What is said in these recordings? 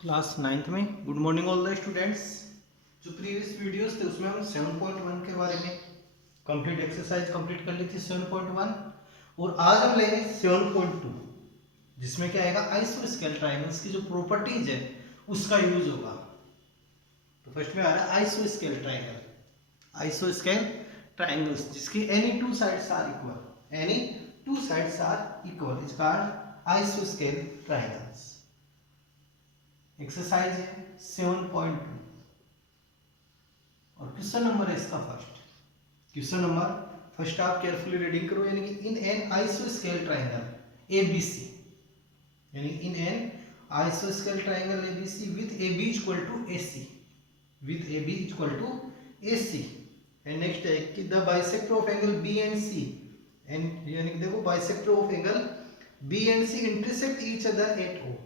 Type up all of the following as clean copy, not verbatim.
Class 9th में good morning all the students. जो previous videos थे उसमें हम 7.1 के बारे में कंप्लीट एक्सरसाइज कंप्लीट कर ली थी 7.1 और आज हम लेंगे 7.2 जिसमें क्या आएगा आइसोस्केल ट्रायंगल्स की जो प्रॉपर्टीज है उसका यूज होगा। तो फर्स्ट में आ रहा है आइसोस्केल ट्रायंगल। आइसोस्केल ट्रायंगल्स जिसकी any two sides are equal, any two sides are equal is called आइसोस्केल triangles. Exercise है 7.2 और क्वेश्चन नंबर है इसका फर्स्ट। क्वेश्चन नंबर फर्स्ट आप केयरफुली रीडिंग करो, यानी इन एन आइसोस्केल ट्रायंगल एबीसी, यानी इन एन आइसोस्केल triangle ABC with AB equal to AC, with AB equal to AC। And next है कि the bisector of angle B and C, and यानी कि देखो bisector of angle B and C intersect each other at O।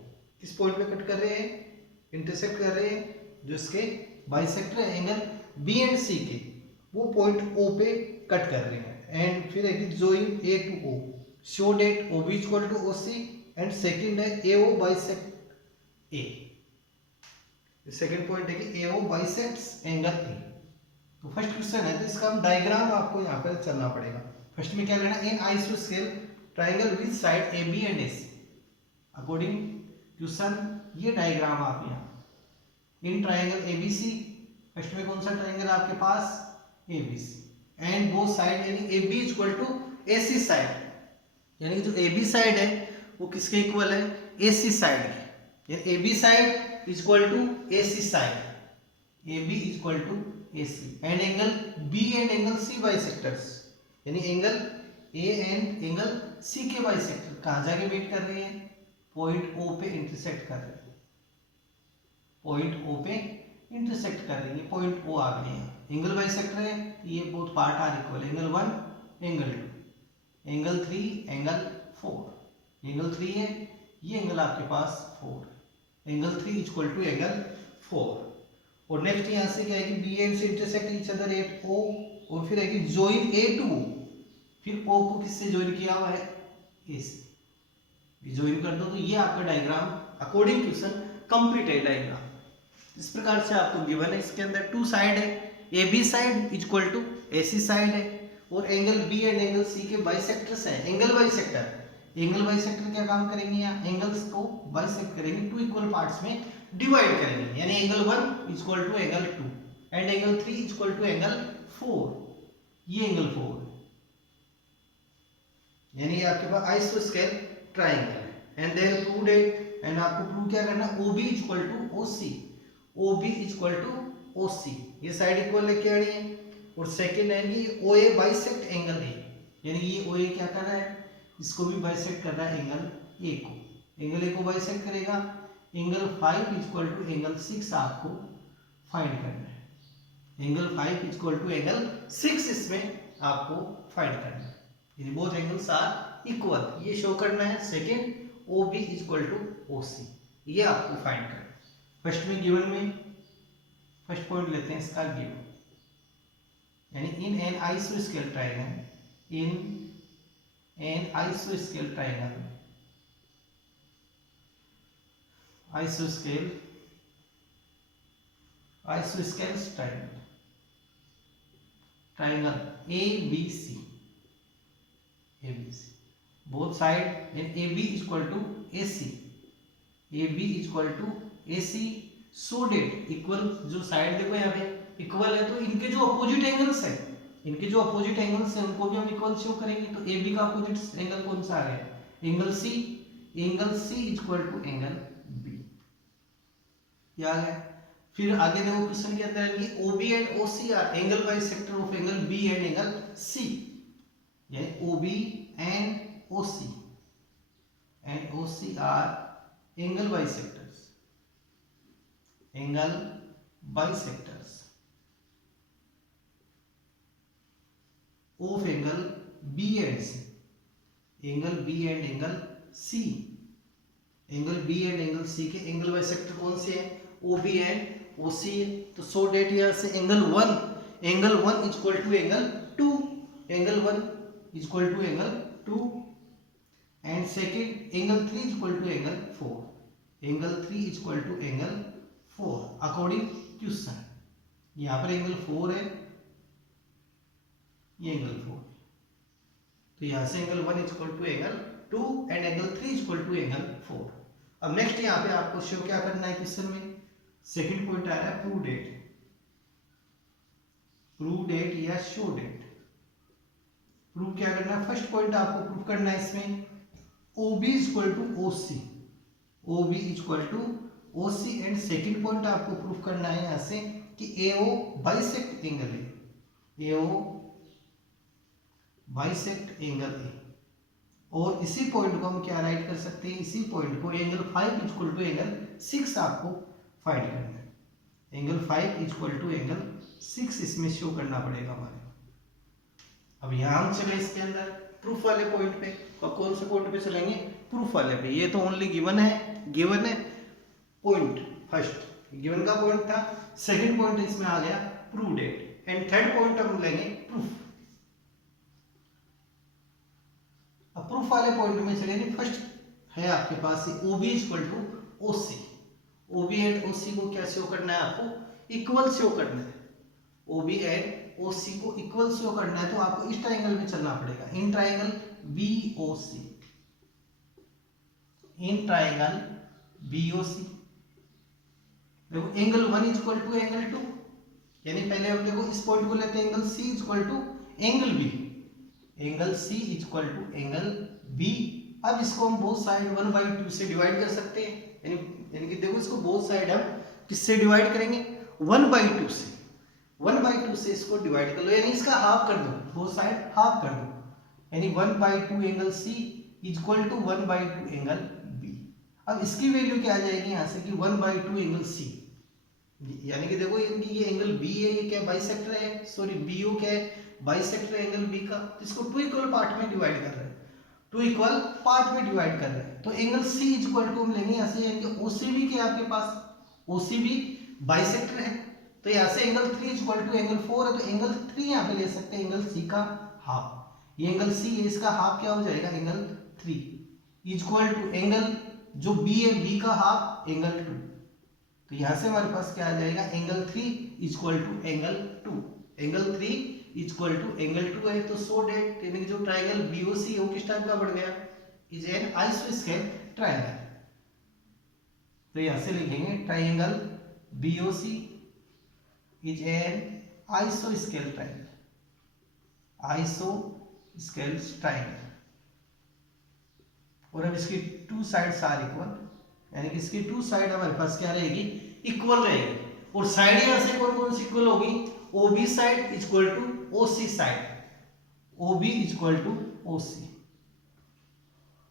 किस point पे cut कर रहे हैं? इंटरसेक्ट कर रहे हैं। जो इसके बाइसेक्टर है एंगल बी एंड सी के, वो पॉइंट ओ पे कट कर रहे हैं। एंड फिर है कि join A to O, show that O B equal to O C, and second है A O bisect A. Second point है कि ए ओ बाइसेक्ट्स एंगल ए। तो फर्स्ट क्वेश्चन है तो इसका हम डायग्राम आपको यहाँ पर चलना पड़ेगा। फर्स्ट में क्या लेना? इन आइसोस्केल triangle with side A B and A C. According question ये डायग्राम आप यहाँ इन ट्रायंगल एबीसी, फर्स्ट में कौन सा ट्रायंगल आपके पास? एबीसी, एंड बोथ साइड यानी AB equal to AC side, यानी कि जो AB साइड है वो किसके इक्वल है? AC साइड के, यानी AB side equal to AC side, AB equal to AC। And angle B and angle C bisectors, यानी angle A and angle C के बाइसेक्टर कहाँ जाके मीट कर रहे हैं? पॉइंट O पे इंटरसेक्ट कर रहे हैं, पॉइंट O पे इंटरसेक्ट कर रहे हैं। पॉइंट O आ गए हैं, एंगल बाइसेक्टर है, ये both part are equal, angle 1 angle 2, angle 3 angle 4, angle 3 है, ये एंगल आपके पास 4, एंगल 3 इक्वल टू एंगल 4। और नेक्स्ट यहाँ से क्या है कि बी एंड से intersect each other at O, और फिर है कि जॉइन A टू O, फिर O को किससे जॉइन किया हुआ है? A से। ज्वाइन कर दो। तो ये आपका डायग्राम अकॉर्डिंग क्वेश्चन कंप्लीट है डायग्राम। इस प्रकार से आपको गिवन है, इसके अंदर टू साइड है, A B side equal to AC side है, और angle B and angle C के बाइसेक्टर्स हैं। एंगल बाइसेक्टर, एंगल बाइसेक्टर क्या काम करेंगे? यहाँ एंगल्स को बाइसेक्ट करेंगे, टू इक्वल पार्ट्स में डिवाइड करेंगे, यानी angle 1 equal to angle 2 and angle 3 equal to angle 4, ये एंगल 4, यानी ये आपके पास आइसोस्केल ट्रायंगल है। And then prove it, and आपको प्रूव क्या करना है? OB equal to OC, OB equal to OC, ये साइड इक्वल लेके आनी है। और सेकंड है कि OA बाइसेक्ट एंगल A, यानी ये OA क्या कर रहा है? इसको भी बाइसेक्ट कर रहा है एंगल A को, एंगल A को बाइसेक्ट करेगा। एंगल 5 इक्वल टू एंगल 6 आपको फाइंड करना है, एंगल 5 इक्वल टू एंगल 6 इसमें आपको फाइंड करना है, यानी बोथ एंगल्स आर इक्वल, ये शो करना है। Second OB equal to OC, ये आपको फाइंड करना है। फर्स्ट में गिवन में फर्स्ट पॉइंट लेते हैं इसका गिवन, यानी इन एन आइसोस्केल ट्रायंगल, इन एन आइसोस्केल ट्रायंगल, आइसोस्केल triangle, triangle ABC, both side and AB equal to AC, AB equal to AC, so that equal, जो साइड देखो यहाँ पे इक्वल है, तो इनके जो अपोजिट एंगल्स है, इनके जो अपोजिट एंगल्स है उनको भी हम इक्वल शो करेंगे। तो AB का अपोजिट एंगल कौन सा आ गया? Angle C, angle C equal to angle B, ये आ गया। फिर आगे देखो क्वेश्चन के अंदर कि OB and OC are angle bisector of angle B and angle C, यानी OB and OC are angle bisectors, angle bisectors of angle B and C, angle B and angle C, angle B and angle C के angle bisector कौन से हैं? OB and OC। तो so that यहाँ से angle 1 equal to angle 2, angle 1 equal to angle 2, and second angle 3 is equal to angle 4, angle 3 equal to angle 4 according question. यहाँ पर angle 4 है, ये एंगल 4, तो यहाँ से angle 1 equal to angle 2 and angle 3 equal to angle 4। अब next यहाँ पे आपको शो क्या करना है क्वेश्चन में, सेकंड पॉइंट आ रहा है प्रूव डेट, प्रूव डेट या शो डेट। प्रूव क्या करना है, फर्स्ट पॉइंट आपको प्रूव करना है इसमें OB equal to OC, OB equal to OC and second point आपको प्रूव करना है यहाँ से कि AO बाइसेक्ट एंगल है, AO बाइसेक्ट एंगल है। और इसी पॉइंट को हम क्या राइट कर सकते हैं, इसी पॉइंट को एंगल 5 इक्वल टू एंगल 6 आपको फाइंड करना है, एंगल 5 इक्वल टू एंगल 6 इसमें शो करना पड़ेगा हमारे। अब यहाँ हम चले इसके अंदर प्रूफ वाले पॉइंट पे, और कौन से पॉइंट पे चलेंगे, प्रूफ वाले पे। ये तो ओनली गिवन है पॉइंट, फर्स्ट गिवन का पॉइंट था, सेकंड पॉइंट इसमें आ गया prove that, and third point हम लेंगे प्रूफ। अब प्रूफ वाले पॉइंट में चलेंगे, फर्स्ट है आपके पास OB equal to OC, OB and OC को क्या शो करना है, आपको इक्वल शो करना है, OB एंड OC को इक्वल शो करना है, तो आपको इस ट्राइंगल में चलना पड़ेगा, in triangle BOC, in triangle BOC। देखो एंगल 1 इक्वल टू एंगल 2, यानी पहले हम देखो इस पॉइंट को लेते हैं angle C equal to angle B, angle C equal to angle B। अब इसको हम बोथ साइड 1/2 से डिवाइड कर सकते हैं, यानी कि देखो इसको बोथ साइड हम किससे डिवाइड करेंगे, 1/2 से, 1/2 से इसको डिवाइड कर लो, यानी इसका हाफ कर दो, बोथ साइड हाफ कर दो, यानी 1/2 angle C equal to 1/2 angle B। अब इसकी वैल्यू क्या आ जाएगी यहाँ से कि 1/2 एंगल C, यानी कि देखो ये एंगल B है, ये क्या बाइसेक्टर है, सॉरी BO क्या है, बाइसेक्टर एंगल B का, इसको 2 इक्वल पार्ट में डिवाइड कर रहे हैं, 2 इक्वल पार्ट में डिवाइड कर रहे हैं, तो एंगल C इक्वल टू हम लेंगे यहाँ से, यानी OC भी क्या आपके पास, OC भी बाइसेक्टर है, तो यहाँ से एंगल 3 इक्वल टू एंगल 4 है, तो एंगल 3 यहाँ पे ले सकते हैं, एंगल C का हाफ, ये एंगल C है, इसका हाफ क्या हो जाएगा, एंगल 3 इक्वल टू एंगल जो B है, B का हाफ एंगल 2, तो यहाँ से हमारे पास क्या आ जाएगा, angle 3 equal to angle 2, angle 3 equal to angle 2 है, तो सो डेट, यानी कि जो ट्राइंगल BOC है वो किस टाइप का बन गया, इज एन आइसोस्केल ट्राइंगल। तो यहाँ से लिखेंगे ट्राइंगल BOC इज एन आइसोस्केल ट्राइंगल, आइसोस्केल ट्राइंगल। और अब इसकी 2 साइड्स आर इक्वल, यानी कि इसकी 2 साइड हमारे पास क्या रहेगी, इक्वल रहेगी, और साइड यहाँ से कौन कौन सी इक्वल होगी, OB side equal to OC side, OB equal to OC,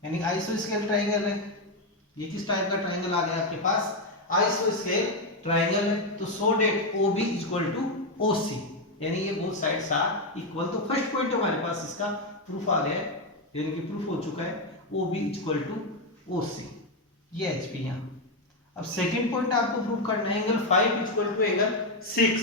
यानी आइसोस्केल ट्राइंगल है। ये किस टाइप का ट्राइंगल आ गया आपके पास, आइसोस्केल ट्राइंगल है, तो so that OB equal to OC, यानी ये बोथ साइड्स आर इक्वल। तो फर्स्ट पॉइंट हमारे पास इसका प्रूफ आ गया है, यानी कि प्रूफ हो चुका है OB इक्वल टू OC, ये HP यहाँ। अब सेकंड पॉइंट आपको प्रूफ करना है, angle 5 equal to angle 6,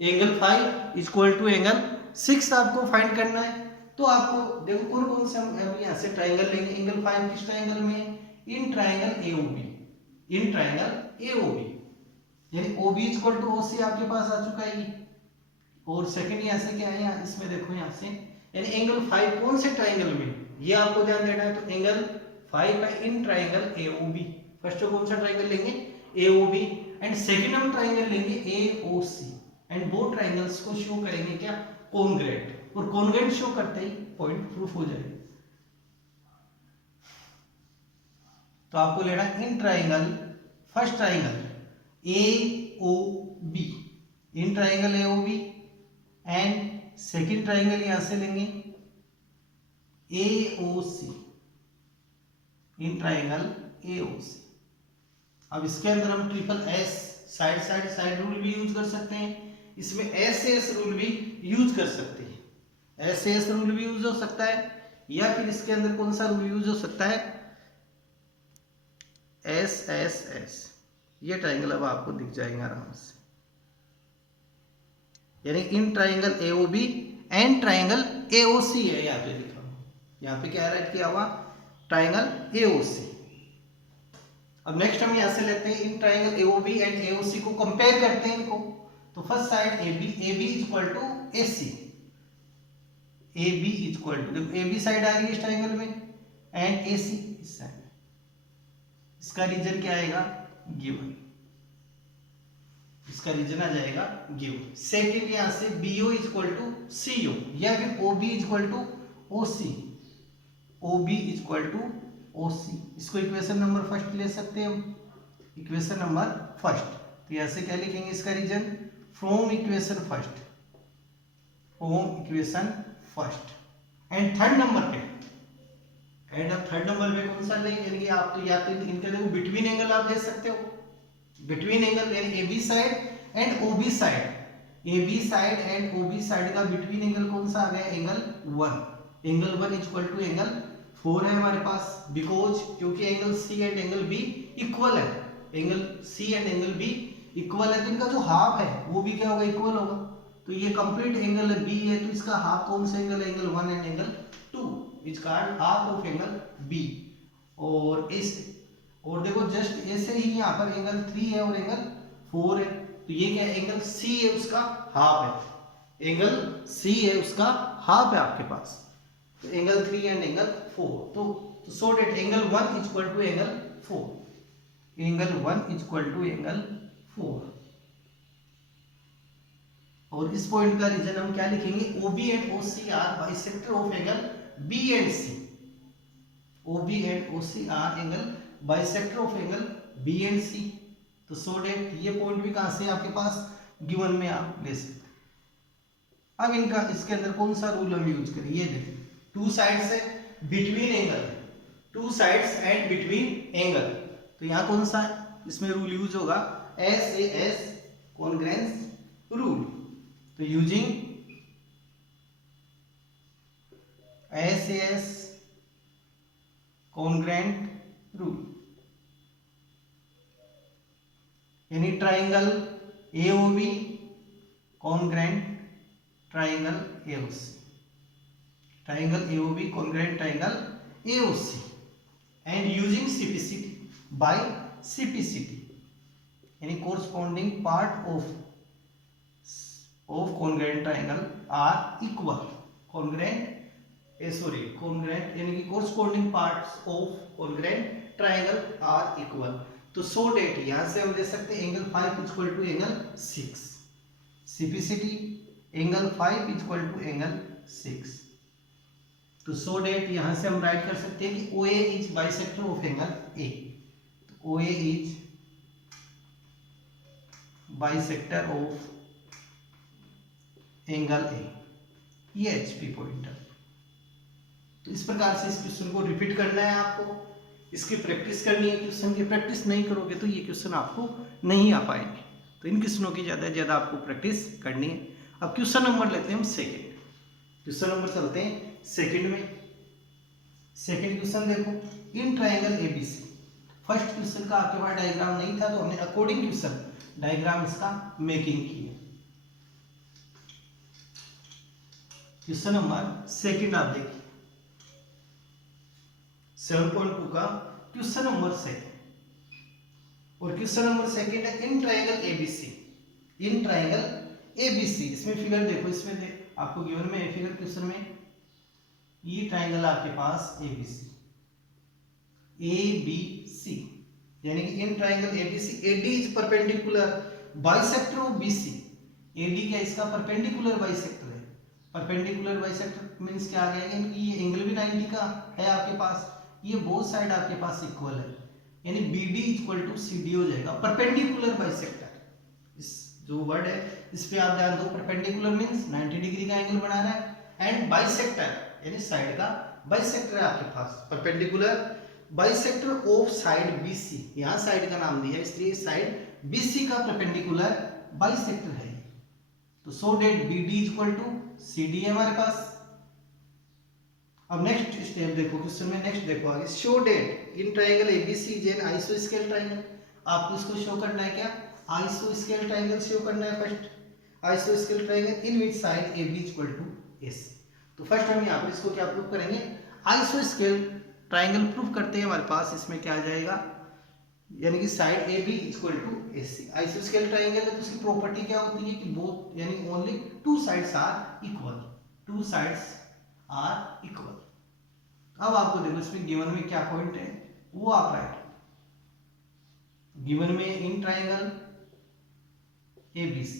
angle 5 equal to angle 6 आपको फाइंड करना है। तो आपको देखो कौन कौन से हम यहाँ से ट्राइंगल लेंगे, एंगल 5 किस ट्राइंगल में, इन ट्राइंगल AOB, इन ट्राइंगल AOB, यानी OB इक्वल टू OC आपके पास आ चुका है। और सेकंड यहाँ से क्या है, यहाँ इसमें देखो यहाँ से, यानी एंगल 5 कौन से ट्राइंगल में, ये आपको ध्यान देना है। तो एंगल 5 है इन ट्राइंगल AOB, फर्स्ट कौन सा ट्राइंगल लेंगे, AOB, एंड सेकंड हम ट्राइंगल लेंगे AOC, एंड बोथ ट्राइंगल्स को शो करेंगे क्या, कॉन्ग्रेट, और कॉन्ग्रेट शो करते ही पॉइंट प्रूफ हो जाएगा। तो आपको लेना in triangle, first triangle AOB, in triangle AOB, and second triangle यहां से लेंगे AOC, इन ट्राइंगल AOC। अब इसके अंदर हम triple S side side side rule भी यूज कर सकते हैं, इसमें SS रूल भी यूज कर सकते हैं, SS रूल भी यूज हो सकता है, या फिर इसके अंदर कौन सा रूल यूज हो सकता है, SSS। ये ट्राइंगल अब आपको दिख जाएंगे आराम से, यानी इन triangle AOB and triangle AOC है, यहाँ पे लिखा हुआ, यहाँ पे क्या राइट किया हुआ, ट्राइंगल AOC। अब नेक्स्ट हम यहाँ से लेते हैं इन ट्राइंगल AOB एंड AOC को कंपेयर करते हैं इनको। तो first side AB is equal to AC, AB is equal to, देखो AB साइड आ रही है इस ट्राइंगल में एंड AC इस साइड, इसका रीजन क्या आएगा गिवन, इसका रीजन आ जाएगा गिवन। सेकंड यहां से BO is equal to CO या फिर OB is equal to OC, OB is equal to OC, इसको इक्वेशन नंबर फर्स्ट ले सकते हैं हम, इक्वेशन नंबर फर्स्ट। तो यहां से क्या लिखेंगे इसका reason, from equation first, from equation first. And third number पे, एंड अब थर्ड नंबर पे कौन सा लेंगे, यानी कि आप तो या तो इनका देखो बिटवीन एंगल आप ले सकते हो, बिटवीन एंगल यानी AB side and OB side, AB side and OB side का बिटवीन एंगल कौन सा आ गया, angle 1, angle 1 is equal to angle 4 है हमारे पास, बिकॉज क्योंकि angle C and angle B equal है, angle C and angle B equal है, तो इनका जो हाफ है वो भी क्या होगा, इक्वल होगा। तो ये कंप्लीट एंगल B है, तो इसका हाफ कौन सा एंगल है, angle 1 and angle 2 is called half of angle B। और इस, और देखो जस्ट ऐसे ही यहाँ पर एंगल 3 है और एंगल 4 है, तो ये क्या है, एंगल C है उसका हाफ है, एंगल C है उसका हाफ है आपके पास, तो एंगल 3 एंड एंगल 4, तो so that angle 1 is equal to angle 4, angle 1 is equal to angle 4। और इस पॉइंट का रीजन हम क्या लिखेंगे, OB and OC are bisector of angle B and C, OB and OC are angle bisector of angle B and C। तो so date ये point भी कहां से आपके पास गिवन में आप ले सकते हैं। अब इनका इसके अंदर कौन सा रूल हम यूज करें, ये देखिए टू साइड्स है, between angle, two sides and between angle, तो यहाँ कौन सा इसमें रूल यूज होगा, SAS कॉन्ग्रेंस रूल। तो यूजिंग SAS कॉन्ग्रेंट रूल, यानी triangle AOB congruent triangle AOC, triangle AOB congruent triangle AOC and using CPCT by CPCT, यानी corresponding part of congruent triangle are equal, congruent congruent यानी कि corresponding parts of congruent triangle are equal. तो so that यहां से हम दे सकते हैं angle 5 is equal to angle 6, CPCT angle 5 is equal to angle 6। तो सो डेट यहां से हम राइट कर सकते हैं कि OA is bisector of angle A, तो OA is bisector of angle A, ये HP पॉइंट है। तो इस प्रकार से इस क्वेश्चन को रिपीट करना है आपको, इसकी प्रैक्टिस करनी है, क्वेश्चन की प्रैक्टिस नहीं करोगे तो ये क्वेश्चन आपको नहीं आ पाएंगे, तो इन क्वेश्चनों की ज़्यादा से ज़्यादा आपको प्रैक्टिस करनी है। अब क्वेश्चन नंबर लेते हैं हम सेकंड, क्वेश्चन नंबर चलते हैं सेकंड में। सेकंड क्वेश्चन देखो, इन ट्राइंगल ABC, फर्स्ट क्वेश्चन का आपके पास डायग्राम नहीं था तो हमने अकॉर्डिंग क्वेश्चन डायग्राम इसका मेकिंग की है। क्वेश्चन नंबर सेकंड आप देखिए, 7.2 का क्वेश्चन नंबर सेकंड, और क्वेश्चन नंबर सेकंड है इन ट्राइंगल ABC, इन ट्राइंगल ABC, इसमें फिगर देखो, इसमें आपको गिवन में फिगर क्वेश्चन में ये ट्राइंगल आपके पास ABC, यानी कि इन triangle ABC AD is perpendicular bisector of BC, AD क्या इसका परपेंडिकुलर बाइसेक्टर है, परपेंडिकुलर बाइसेक्टर मींस क्या आ गया, यानी कि ये एंगल भी 90 का है आपके पास, ये बोथ साइड आपके पास इक्वल है, यानी BD इक्वल टू CD हो जाएगा, परपेंडिकुलर बाइसेक्टर। इस जो वर्ड है इस पे आप ध्यान दो, परपेंडिकुलर मींस 90 डिग्री का एंगल बना रहा है, एंड बाइसेक्टर यानी साइड का बाइसेक्टर है आपके पास, perpendicular bisector of side BC, यहाँ साइड का नाम दिया है इसलिए साइड BC का परपेंडिकुलर बाइसेक्टर है। तो so that BD equal to CD है हमारे पास। अब नेक्स्ट स्टेप देखो क्वेश्चन में, नेक्स्ट देखो आगे, show that in triangle ABC is an आइसोस्केल ट्राइंगल, आपको इसको शो करना है क्या, आइसोस्केल ट्राइंगल शो करना है फर्स्ट, आइसोस्केल triangle in which side AB equal to AC। तो फर्स्ट हम यहाँ पर इसको क्या प्रूव करेंगे, आइसोस्केल ट्राइंगल प्रूव करते हैं, हमारे पास इसमें क्या आ जाएगा, यानी कि side A B equal to A C. आइसोस्केल ट्राइंगल है तो उसकी प्रॉपर्टी क्या होती है कि बोथ यानी only two sides are equal, two sides are equal. अब आपको देखो इसमें गिवन में क्या पॉइंट है वो आप राइट, गिवन में इन triangle ABC,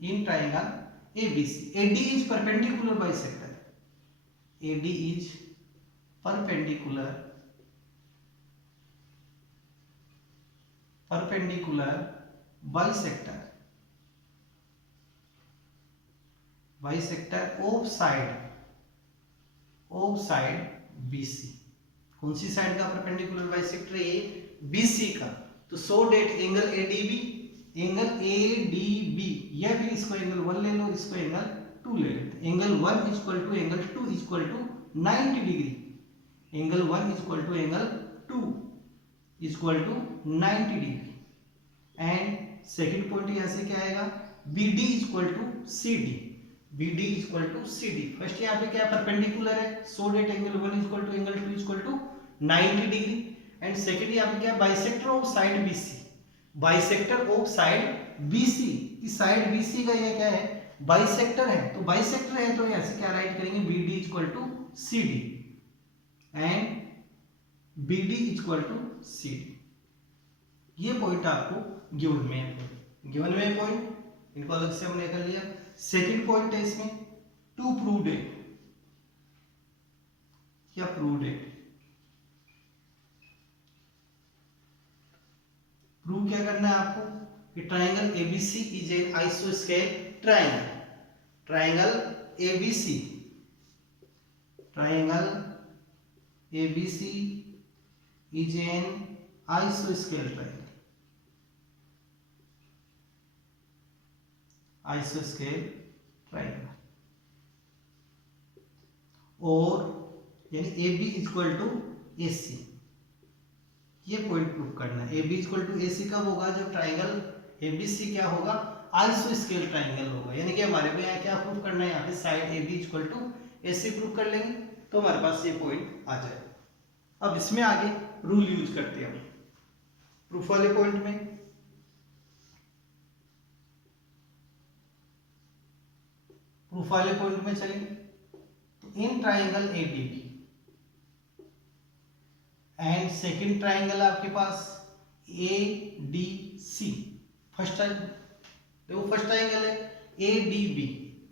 in triangle ABC, AD is perpendicular bisector, AD is perpendicular bisector of side BC। कौन सी साइड का परपेंडिकुलर बाइसेक्टर है? BC का। तो so that angle ADB, angle ADB या फिर इसको एंगल 1 ले लो, इसको एंगल 2 ले लेते हैं। Angle 1 equal to angle 2 equal to 90 degree, angle 1 equal to angle 2 equal to 90 degree. And second point यहाँ से क्या आएगा? BD equal to CD, BD equal to CD। First यहाँ पे क्या परपेंडिकुलर है, so that angle 1 equal to angle 2 equal to 90 degree. And second यहाँ पे क्या bisector of side BC, bisector of side BC। इस साइड BC का ये क्या है? बाइसेक्टर है। तो बाइसेक्टर है तो यहाँ से क्या राइट करेंगे? BD equal to CD and BD equal to CD। ये पॉइंट आपको गिवन में है, गिवन में पॉइंट इनको अलग से हमने कर लिया। सेकंड पॉइंट है इसमें टू प्रूव्ड इट, क्या प्रूव्ड इट? प्रूव क्या करना है आपको कि ट्राइंगल ABC इज एन आइसोस्केल triangle, triangle ABC, triangle ABC is an आइसोस्केल ट्राइंगल, आइसोस्केल ट्राइंगल। और यानी AB इक्वल टू AC, ये पॉइंट प्रूव करना है। AB इक्वल टू AC कब होगा? जब ट्राइंगल ABC क्या होगा? आइसोस्केल ट्राइंगल होगा। यानी कि हमारे को यहाँ क्या प्रूव करना है? यहाँ पे side AB equal to AC prove कर लेंगे तो हमारे पास ये पॉइंट आ जाएगा। अब इसमें आगे रूल यूज करते हैं हम प्रूफ वाले पॉइंट में। प्रूफ वाले पॉइंट में चलेंगे तो in triangle ADB and second triangle आपके पास ADC, फर्स्ट ट्राइंगल देखो, फर्स्ट ट्राइंगल है ADB,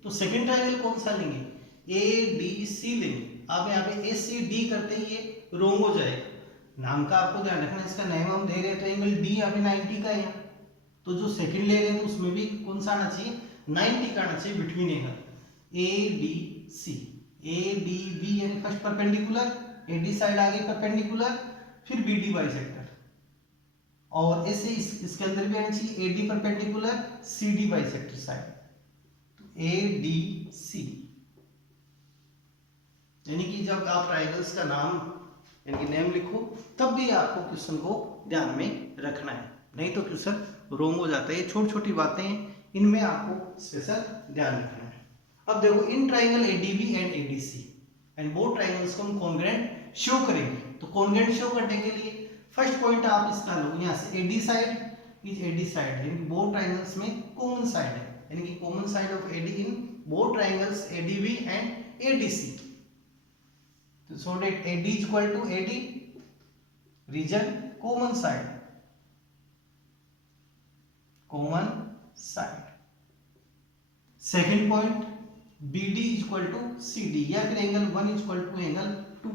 तो सेकंड ट्राइंगल कौन सा लेंगे? ADC लेंगे। आप यहाँ पे ACD करते ही ये रोंग हो जाएगा। नाम का आपको ध्यान रखना, इसका नेम हम दे रहे हैं ट्राइंगल D, यहाँ पे 90 का है, तो जो सेकंड ले रहे हैं तो उसमें भी कौन सा आना चाहिए? 90 का आना चाहिए बिटवीन एंगल। ADC, ADB यानी फर्स्ट परपेंडिकुलर, AD साइड आ गई परपेंडिकुलर, फिर BD बाइसेक्टर, और ऐसे इसके अंदर भी आनी चाहिए AD perpendicular, CD bisector side, तो ADC। यानी कि जब आप ट्राइंगल्स का नाम यानी कि नेम लिखो तब भी आपको क्वेश्चन को ध्यान में रखना है, नहीं तो क्वेश्चन रोंग हो जाता है। ये छोटी छोटी बातें हैं, इनमें आपको स्पेशल ध्यान रखना है। अब देखो in triangle ADB and ADC and both triangles को हम कॉन्ग्रुएंट शो करेंगे। तो कॉन्ग्रुएंट शो करने के लिए फर्स्ट पॉइंट आप इसका लो, यहाँ से AD side is AD side, यानी कि बोथ ट्राइंगल्स में कॉमन साइड है, यानी कि common side of AD in both triangles ADB and ADC। तो so that AD equal to AD reason common side, common side. Second point BD equal to CD या फिर angle 1 equal to angle 2,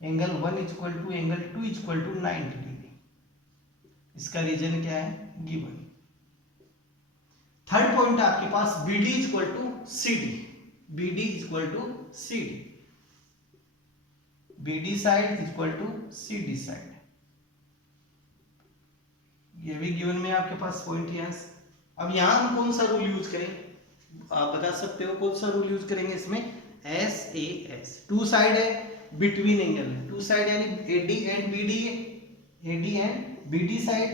angle 1 equal to angle 2 equal to 90 degree. इसका reason क्या है? Given. Third point आपके पास BD equal to CD, BD equal to CD, BD side equal to CD side, ये भी given में आपके पास पॉइंट यहां से। अब यहां हम कौन सा रूल यूज करें? आप बता सकते हो कौन सा रूल यूज करेंगे इसमें? SAS, टू साइड है बिटवीन एंगल है, टू साइड यानी AD एंड BD है, AD and BD side,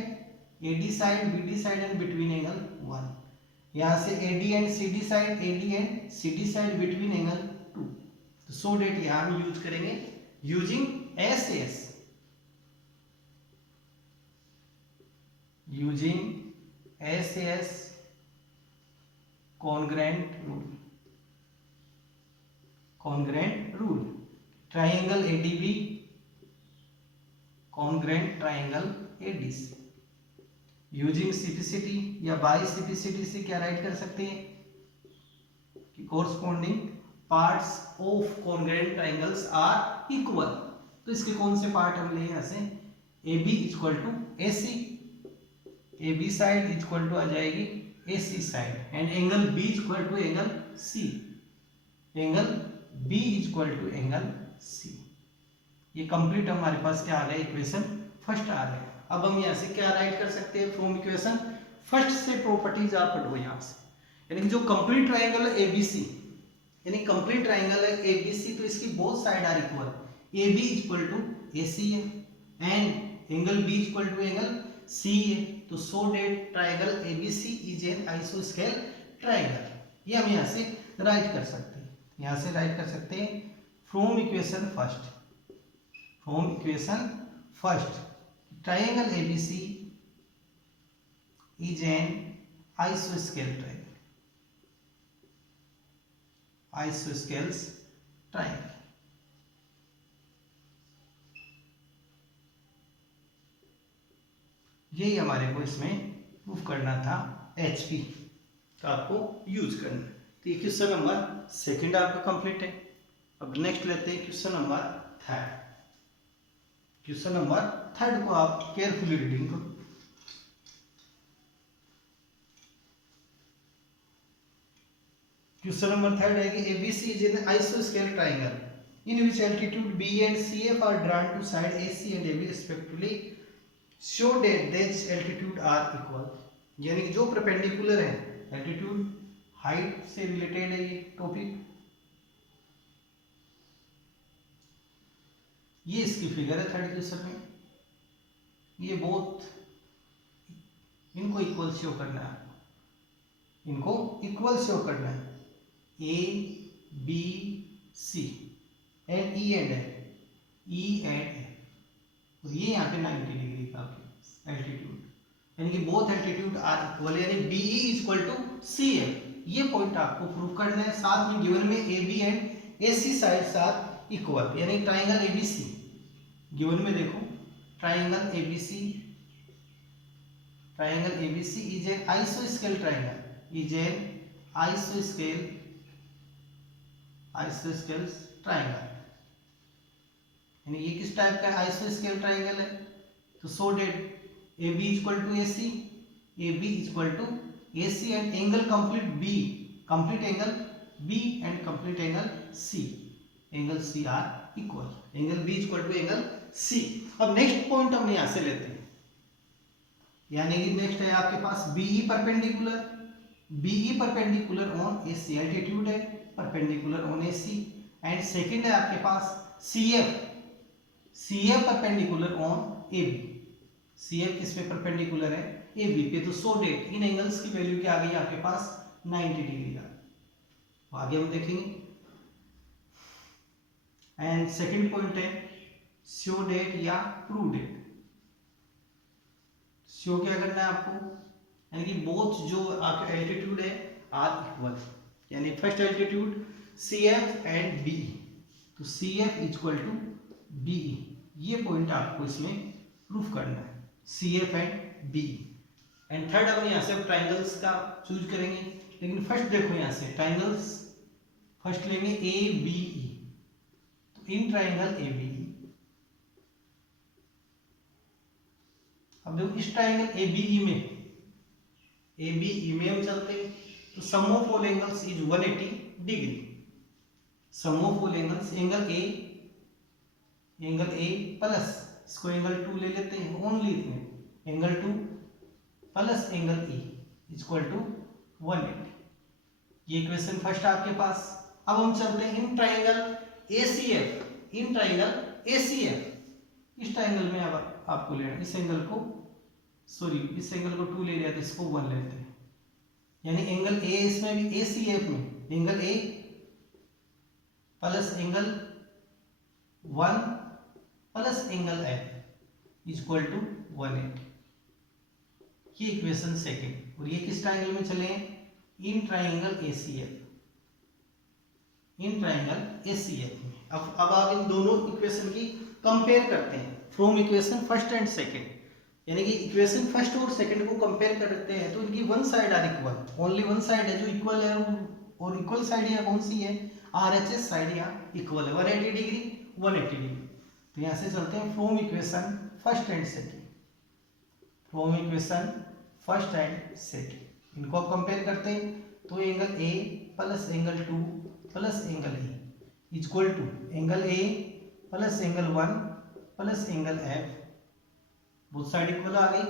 AD side BD side and between angle 1। यहां से AD and CD side, AD and CD side between angle 2। तो so that यहां हम use करेंगे using SAS, using SAS congruent rule triangle ADB congruent triangle ADC using CPCT या bye CPCT से क्या right कर सकते हैं कि corresponding parts of congruent triangles are equal. तो इसके कौन से पार्ट हम ले यहाँ से AB equal to AC, AB side equal to आ जाएगी AC side and angle B equal to angle C, angle B equal to angle C। ये कंप्लीट हमारे पास क्या आ गया, इक्वेशन फर्स्ट आ गया। अब हम यहाँ से क्या राइट कर सकते हैं फ्रॉम इक्वेशन फर्स्ट से प्रॉपर्टीज आप पढ़ो यहाँ से, यानी कि जो कंप्लीट ट्राइंगल है ABC, यानी कंप्लीट ट्राइंगल है ABC, तो इसकी both side are equal, AB equal to AC है and angle B equal to angle C है। तो so that triangle ABC is an आइसोस्केल ट्राइंगल। ये हम यहाँ से राइट कर सकते हैं, यहाँ से राइट कर सकते हैं from equation first, from equation first triangle ABC is an isosceles triangle, isosceles triangle। यही हमारे को इसमें प्रूफ करना था, HP का आपको यूज करना। तो ये क्वेश्चन नंबर सेकंड आपका कंप्लीट है। अब नेक्स्ट लेते हैं question number third. Question number third को आप केयरफुली रीडिंग करो। क्वेश्चन नंबर थर्ड है कि ABC is an isosceles triangle in which altitude B and CF are drawn to side AC and AB respectively, show that these altitude are equal। यानी कि जो perpendicular है, altitude height से related है ये topic. ये इसकी फिगर है थर्ड क्वेश्चन में, ये बोथ इनको इक्वल शो करना है, इनको इक्वल शो करना है, A B C and E and F, E and F, और ये यहाँ पे 90 डिग्री का एल्टीट्यूड, यानी कि बोथ एल्टीट्यूड आर इक्वल, यानी BE इक्वल टू CF। ये पॉइंट आपको प्रूव करना है। साथ में गिवन में AB एंड AC साइड साथ इक्वल, यानी ट्राइंगल ABC गिवन में देखो, triangle ABC, triangle ABC is an आइसोस्केल ट्राइंगल, इज एन आइसोस्केल ट्राइंगल, यानी ये किस टाइप का आइसोस्केल ट्राइंगल है। तो so that AB equal to AC, AB equal to AC and angle complete B, complete angle B and complete angle C, angle C are equal, angle B equal to angle C। अब next point हम यहां से लेते हैं, यानी कि next है आपके पास BE perpendicular, BE perpendicular on AC, altitude है perpendicular on AC, and second है आपके पास CF, CF perpendicular on AB, CF किस पे परपेंडिकुलर है, AB पे। तो सो डेट इन एंगल्स की वैल्यू क्या आ गई आपके पास 90 डिग्री का, तो आगे हम देखेंगे। एंड सेकंड पॉइंट है शो डेट या प्रूव डेट। शो क्या करना है आपको, यानी कि बोथ जो आपका एल्टीट्यूड है आर इक्वल, यानी first altitude CF and BE, तो CF इक्वल टू BE, ये पॉइंट आपको इसमें प्रूफ करना है, CF and BE। And third हम यहाँ से ट्राइंगल्स का चूज करेंगे, लेकिन फर्स्ट देखो यहाँ से ट्राइंगल्स फर्स्ट लेंगे ABE, तो इन ट्राइंगल ABE, अब देखो इस ट्राइंगल ABE में हम चलते हैं, तो sum of all angles is 180 degree, sum of all angles, angle A plus इसको एंगल 2 ले लेते हैं ओनली, इतने angle 2 plus angle E equal to 180। ये इक्वेशन फर्स्ट आपके पास। अब हम चलते हैं इन triangle ACF, in triangle ACF, इस ट्राइंगल में अब आपको लेना इस एंगल को, सॉरी इस एंगल को 2 ले लिया तो इसको 1 लेते हैं, यानी एंगल A इसमें भी ACF में angle A plus angle 1 plus angle F equal to 180। ये इक्वेशन सेकंड, और ये किस ट्राइंगल में चले हैं, इन triangle ACF, in triangle ACF में। अब आप इन दोनों इक्वेशन की कंपेयर करते हैं from equation first and second, यानी कि इक्वेशन फर्स्ट और सेकंड को कंपेयर करते हैं तो इनकी one side are equal, only one side है जो इक्वल है, और इक्वल साइड यहाँ कौन सी है, RHS साइड यहाँ इक्वल है 180 डिग्री 180 डिग्री। तो यहाँ से चलते हैं from equation first and second, from equation first and second इनको आप कंपेयर करते हैं तो angle A plus angle 2 plus angle A equal to angle A plus angle 1 plus angle F, both side equal आ गई।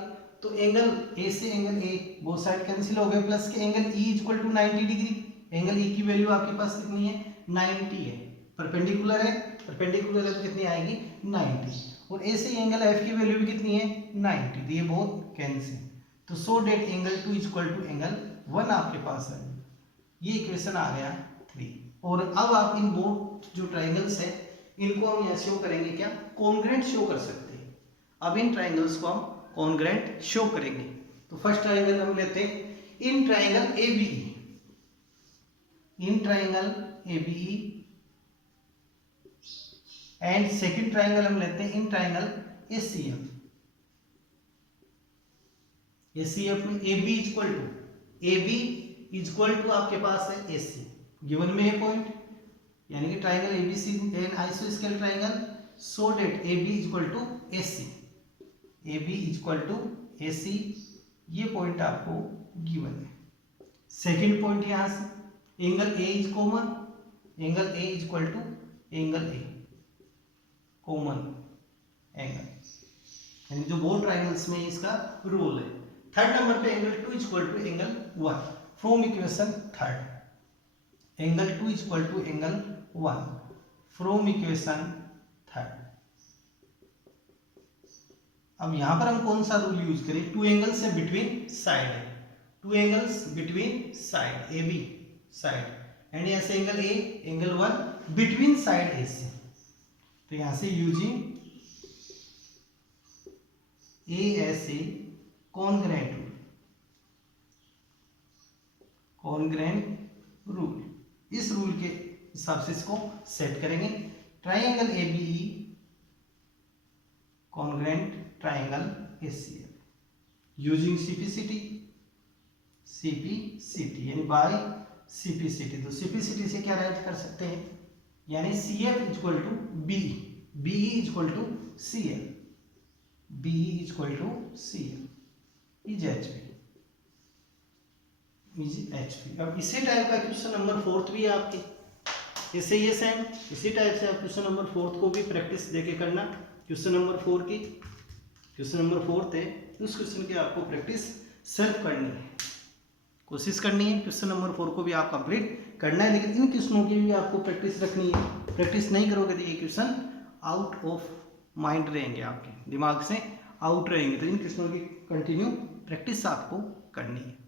तो एंगल A से angle A both side cancel हो गए, प्लस के angle E equal to 90 degree, angle E की value आपके पास कितनी है 90 है, परपेंडिकुलर है, परपेंडिकुलर है तो कितनी आएगी 90, और A से एंगल F की वैल्यू भी कितनी है 90, तो ये बोथ कैंसिल। तो so that angle 2 equal to angle 1 आपके पास है, ये इक्वेशन आ गया 3। और अब आप इन बोथ जो ट्राइंगल्स है इनको हम यहाँ शो करेंगे क्या, कॉन्ग्रेंट शो कर सकते हैं। अब इन ट्राइंगल्स को हम कॉन्ग्रेंट शो करेंगे। तो फर्स्ट ट्राइंगल हम लेते हैं इन triangle ABE, in triangle ABE, and second triangle हम लेते हैं इन ट्राइंगल ACF। ACF में AB इक्वल टू आपके पास है AC, गिवन में है पॉइंट, यानी कि ट्राइंगल ABC एन आइसोस्केल triangle, so that AB equal to AC, AB equal to AC, ये पॉइंट आपको गिवन है। सेकंड पॉइंट यहां से angle A is common, angle A equal to angle A common angle, यानी जो बोथ ट्राइंगल्स में इसका रूल है। थर्ड नंबर पे angle 2 equal to angle 1 from equation third, angle 2 equal to angle 1 from equation third. अब यहां पर हम कौन सा रूल यूज करें, टू एंगल्स से बिटवीन साइड है, two angles between side AB side, and यहां से angle A angle 1 between side AC। तो यहां से using ASA congruent rule, congruent rule, इस रूल के हिसाब से इसको सेट करेंगे। Triangle ABE congruent triangle ACF using CPCT यानी बाय CPCT। तो CPCT से क्या राइट कर सकते हैं, यानी CF equal to BE equal to CL, BE equal to CL is HP। अब इसी टाइप का क्वेश्चन नंबर 4 भी है आपके, इससे ये सेम इसी टाइप से आप क्वेश्चन नंबर 4 को भी प्रैक्टिस देके करना। क्वेश्चन नंबर 4 की, क्वेश्चन नंबर 4 थे, उस क्वेश्चन की आपको प्रैक्टिस सेल्फ करनी है, कोशिश करनी है। क्वेश्चन नंबर 4 को भी आप कंप्लीट करना है, लेकिन इन क्वेश्चनों की भी आपको प्रैक्टिस रखनी है। प्रैक्टिस नहीं करोगे तो ये क्वेश्चन आउट ऑफ माइंड रहेंगे, आपके दिमाग से आउट रहेंगे। तो इन क्वेश्चनों की कंटिन्यू प्रैक्टिस आपको करनी है।